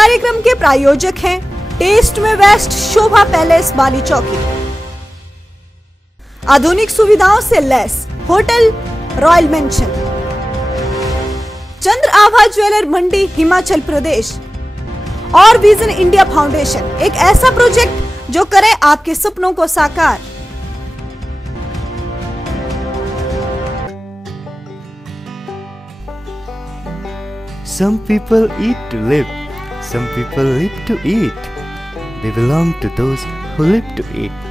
कार्यक्रम के प्रायोजक हैं टेस्ट में बेस्ट शोभा पैलेस बाली चौकी, आधुनिक सुविधाओं से लैस होटल रॉयल मेंशन, चंद्र आभा ज्वेलर मंडी हिमाचल प्रदेश और विजन इंडिया फाउंडेशन, एक ऐसा प्रोजेक्ट जो करे आपके सपनों को साकार। Some people eat to live, some people live to eat. We belong to those who live to eat.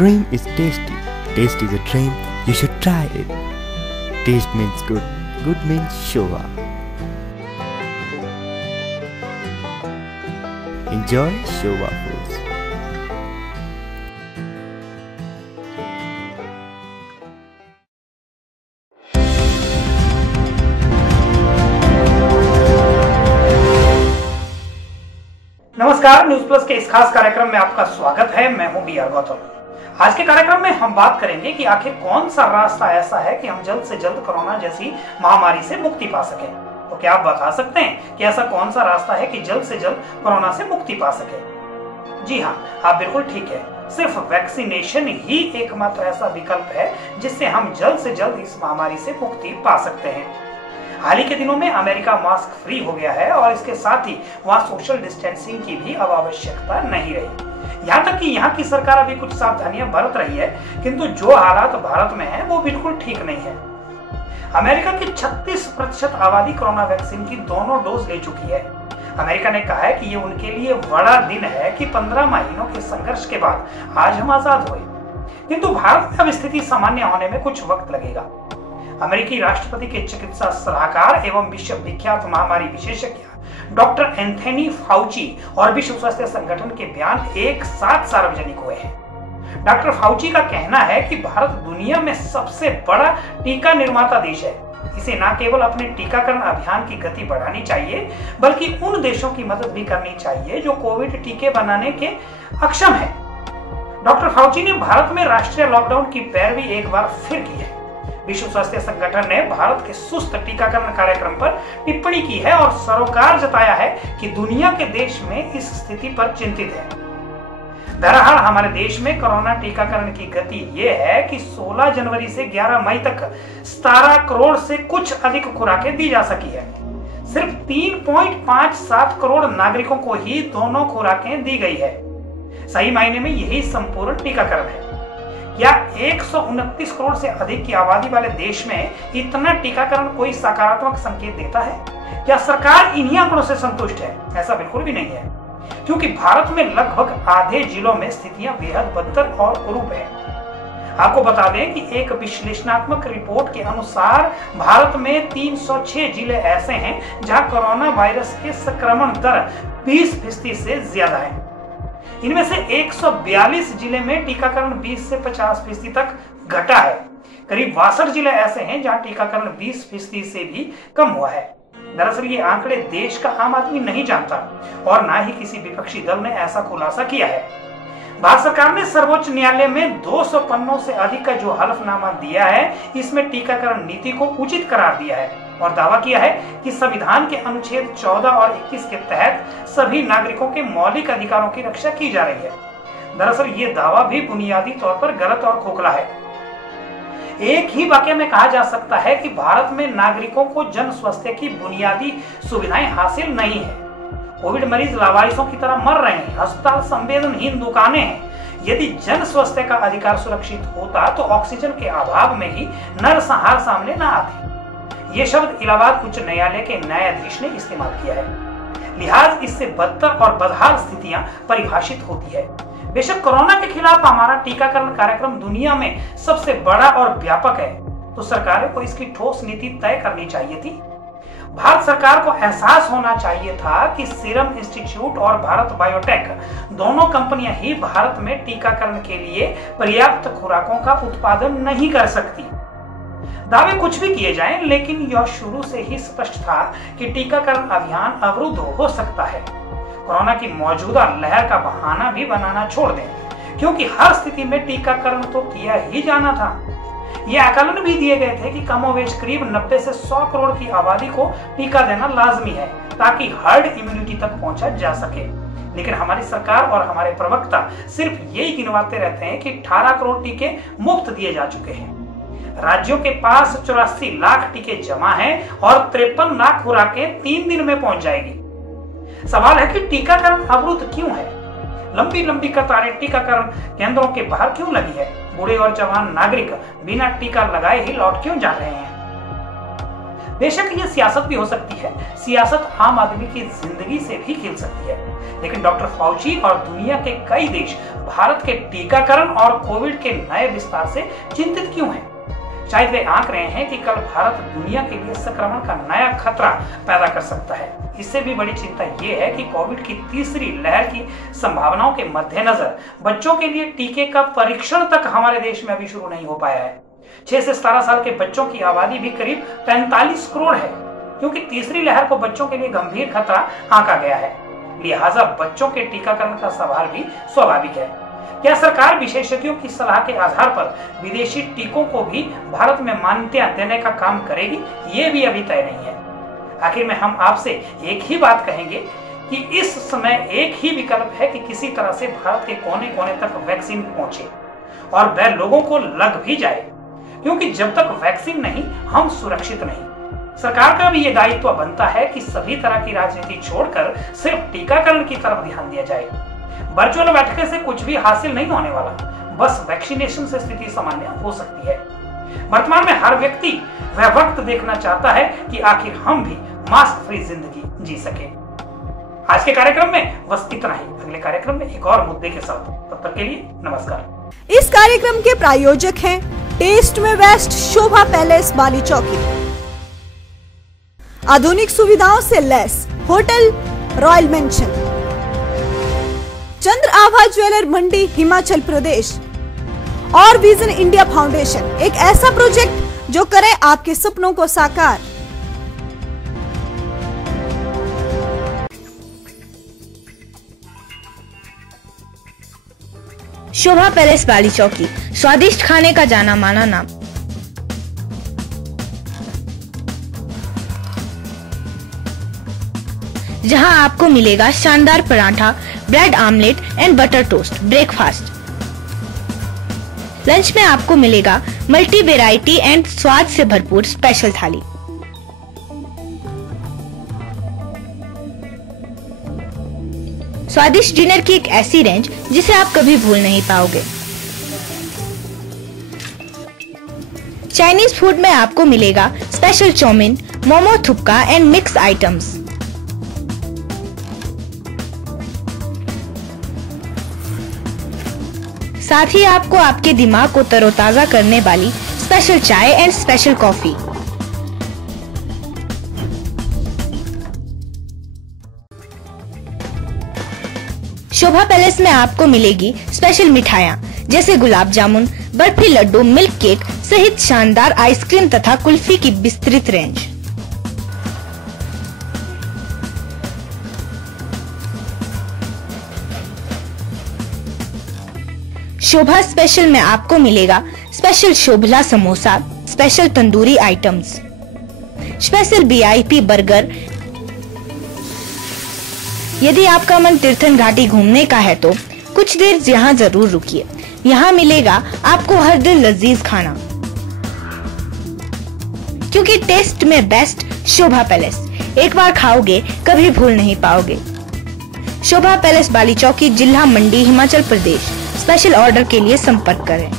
Dream is tasty, taste is a dream, you should try it. Taste means good, good means Shova. Enjoy Shova foods. नमस्कार, news plus के इस खास कार्यक्रम में आपका स्वागत है। मैं हूं बी.आर. गौतम। आज के कार्यक्रम में हम बात करेंगे कि आखिर कौन सा रास्ता ऐसा है कि हम जल्द से जल्द कोरोना जैसी महामारी से मुक्ति पा सके। तो क्या आप बता सकते हैं कि ऐसा कौन सा रास्ता है कि जल्द से जल्द कोरोना से मुक्ति पा सके? जी हाँ, आप बिल्कुल ठीक है। सिर्फ वैक्सीनेशन ही एकमात्र ऐसा विकल्प है जिससे हम जल्द से जल्द इस महामारी से मुक्ति पा सकते हैं। हाल ही के दिनों में अमेरिका मास्क फ्री हो गया है और इसके साथ ही वहाँ सोशल डिस्टेंसिंग की भी अब आवश्यकता नहीं रही। यहाँ तक कि यहाँ की सरकार अभी कुछ सावधानियां बरत रही है, किंतु जो हालात भारत में है वो बिल्कुल ठीक नहीं है। अमेरिका की 36% आबादी कोरोना वैक्सीन की दोनों डोज ले चुकी है। अमेरिका ने कहा है कि ये उनके लिए बड़ा दिन है कि 15 महीनों के संघर्ष के बाद आज हम आजाद हुए, किंतु भारत में अब स्थिति सामान्य होने में कुछ वक्त लगेगा। अमेरिकी राष्ट्रपति के चिकित्सा सलाहकार एवं विश्व विख्यात महामारी विशेषज्ञ डॉक्टर एंथनी फाउची और विश्व स्वास्थ्य संगठन के बयान एक साथ सार्वजनिक हुए हैं। डॉक्टर फाउची का कहना है कि भारत दुनिया में सबसे बड़ा टीका निर्माता देश है। इसे न केवल अपने टीकाकरण अभियान की गति बढ़ानी चाहिए, बल्कि उन देशों की मदद भी करनी चाहिए जो कोविड टीके बनाने के अक्षम है। डॉक्टर फाउची ने भारत में राष्ट्रीय लॉकडाउन की पैरवी एक बार फिर की है। विश्व स्वास्थ्य संगठन ने भारत के सुस्त टीकाकरण कार्यक्रम पर टिप्पणी की है और सरोकार जताया है कि दुनिया के देश में इस स्थिति पर चिंतित है। बहरहाल हमारे देश में कोरोना टीकाकरण की गति ये है कि 16 जनवरी से 11 मई तक 17 करोड़ से कुछ अधिक खुराकें दी जा सकी है। सिर्फ 3.57 करोड़ नागरिकों को ही दोनों खुराकें दी गई है। सही मायने में यही संपूर्ण टीकाकरण है। क्या 129 करोड़ से अधिक की आबादी वाले देश में इतना टीकाकरण कोई सकारात्मक संकेत देता है? क्या सरकार इन्हीं आंकड़ों से संतुष्ट है? ऐसा बिल्कुल भी नहीं है, क्योंकि भारत में लगभग आधे जिलों में स्थितियां बेहद बदतर और कुरूप है। आपको बता दें कि एक विश्लेषणात्मक रिपोर्ट के अनुसार भारत में 306 जिले ऐसे हैं जहां कोरोना वायरस के संक्रमण दर 20% से ज्यादा है। इनमें से 142 जिले में टीकाकरण 20 से 50% तक घटा है। करीब 62 जिले ऐसे हैं जहां टीकाकरण 20% से भी कम हुआ है। दरअसल ये आंकड़े देश का आम आदमी नहीं जानता और ना ही किसी विपक्षी दल ने ऐसा खुलासा किया है। भारत सरकार ने सर्वोच्च न्यायालय में 200 पन्नों से अधिक का जो हलफनामा दिया है, इसमें टीकाकरण नीति को उचित करार दिया है और दावा किया है कि संविधान के अनुच्छेद 14 और 21 के तहत सभी नागरिकों के मौलिक अधिकारों की रक्षा की जा रही है। दरअसल ये दावा भी बुनियादी तौर पर गलत और खोखला है। एक ही वाक्य में कहा जा सकता है कि भारत में नागरिकों को जन स्वास्थ्य की बुनियादी सुविधाएं हासिल नहीं है। कोविड मरीज लावारिसों की तरह मर रहे हैं, अस्पताल संवेदनहीन दुकानें हैं। यदि जन स्वास्थ्य का अधिकार सुरक्षित होता तो ऑक्सीजन के अभाव में ही नरसंहार सामने न आती। ये शब्द इलाहाबाद उच्च न्यायालय के न्यायाधीश ने इस्तेमाल किया है। लिहाज इससे बदतर और बदहाल स्थितियां परिभाषित होती है। बेशक कोरोना के खिलाफ हमारा टीकाकरण कार्यक्रम दुनिया में सबसे बड़ा और व्यापक है, तो सरकारों को इसकी ठोस नीति तय करनी चाहिए थी। भारत सरकार को एहसास होना चाहिए था कि सीरम इंस्टीट्यूट और भारत बायोटेक दोनों कंपनियां ही भारत में टीकाकरण के लिए पर्याप्त खुराकों का उत्पादन नहीं कर सकती। दावे कुछ भी किए जाएं, लेकिन यह शुरू से ही स्पष्ट था कि टीकाकरण अभियान अवरुद्ध हो सकता है। कोरोना की मौजूदा लहर का बहाना भी बनाना छोड़ दें, क्योंकि हर स्थिति में टीकाकरण तो किया ही जाना था। ये आकलन भी दिए गए थे कि कमोवेश करीब 90 से 100 करोड़ की आबादी को टीका देना लाजमी है ताकि हर्ड इम्यूनिटी तक पहुंचा जा सके। लेकिन हमारी सरकार और हमारे प्रवक्ता सिर्फ यही गिनवाते रहते हैं कि 18 करोड़ टीके मुफ्त दिए जा चुके हैं। राज्यों के पास 84 लाख टीके जमा हैं और 53 लाख खुराकें 3 दिन में पहुंच जाएगी। सवाल है कि टीकाकरण अवरुद्ध क्यों है? लंबी लंबी कतारें टीकाकरण केंद्रों के बाहर क्यों लगी है? बूढ़े और जवान नागरिक बिना टीका लगाए ही लौट क्यों जा रहे हैं? बेशक ये सियासत भी हो सकती है, सियासत आम आदमी की जिंदगी से भी खेल सकती है, लेकिन डॉक्टर फाउची और दुनिया के कई देश भारत के टीकाकरण और कोविड के नए विस्तार से चिंतित क्यों हैं? शायद वे आंक रहे हैं कि कल भारत दुनिया के लिए संक्रमण का नया खतरा पैदा कर सकता है। इससे भी बड़ी चिंता ये है कि कोविड की तीसरी लहर की संभावनाओं के मद्देनजर बच्चों के लिए टीके का परीक्षण तक हमारे देश में अभी शुरू नहीं हो पाया है। 6 से 17 साल के बच्चों की आबादी भी करीब 45 करोड़ है, क्योंकि तीसरी लहर को बच्चों के लिए गंभीर खतरा आंका गया है। लिहाजा बच्चों के टीकाकरण का सवाल भी स्वाभाविक है। क्या सरकार विशेषज्ञों की सलाह के आधार पर विदेशी टीकों को भी भारत में मान्यता देने का काम करेगी? ये भी अभी तय नहीं है। आखिर में हम आपसे एक ही बात कहेंगे कि इस समय एक ही विकल्प है कि किसी तरह से भारत के कोने कोने तक वैक्सीन पहुंचे और वह लोगों को लग भी जाए, क्योंकि जब तक वैक्सीन नहीं हम सुरक्षित नहीं। सरकार का भी ये दायित्व बनता है कि सभी तरह की राजनीति छोड़कर सिर्फ टीकाकरण की तरफ ध्यान दिया जाए। वर्चुअल बैठक से कुछ भी हासिल नहीं होने वाला, बस वैक्सीनेशन से स्थिति सामान्य हो सकती है। वर्तमान में हर व्यक्ति वह वक्त देखना चाहता है कि आखिर हम भी मास्क फ्री जिंदगी जी सके। आज के कार्यक्रम में बस इतना ही। अगले कार्यक्रम में एक और मुद्दे के साथ, तब तक के लिए नमस्कार। इस कार्यक्रम के प्रायोजक हैं टेस्ट में बेस्ट शोभा पैलेस बाली चौकी, आधुनिक सुविधाओं से लैस होटल रॉयल मेंशन, चंद्र आभा ज्वेलर मंडी हिमाचल प्रदेश और विजन इंडिया फाउंडेशन, एक ऐसा प्रोजेक्ट जो करे आपके सपनों को साकार। शोभा पैलेस बाली चौकी, स्वादिष्ट खाने का जाना माना नाम। जहां आपको मिलेगा शानदार paratha, bread omelette and butter toast breakfast. Lunch में आपको मिलेगा मल्टी वेराइटी एंड स्वाद से भरपूर स्पेशल थाली। स्वादिष्ट डिनर की एक ऐसी रेंज जिसे आप कभी भूल नहीं पाओगे। चाइनीज फूड में आपको मिलेगा स्पेशल चाउमीन, मोमो थुपका एंड मिक्स आइटम्स। साथ ही आपको आपके दिमाग को तरोताजा करने वाली स्पेशल चाय and special coffee. Shobha palace में आपको मिलेगी स्पेशल मिठाइयाँ जैसे गुलाब जामुन, बर्फी लड्डू, मिल्क केक सहित शानदार आइसक्रीम तथा कुल्फी की विस्तृत रेंज। शोभा स्पेशल में आपको मिलेगा स्पेशल शोभला samosa, special tandoori items, special VIP burger. यदि आपका मन तीर्थन घाटी घूमने का है तो कुछ देर यहाँ जरूर रुकिए। यहाँ मिलेगा आपको हर दिन लजीज खाना, क्योंकि टेस्ट में बेस्ट शोभा पैलेस। एक बार खाओगे कभी भूल नहीं पाओगे। शोभा पैलेस बाली चौकी, जिला मंडी, हिमाचल प्रदेश। स्पेशल ऑर्डर के लिए संपर्क करें।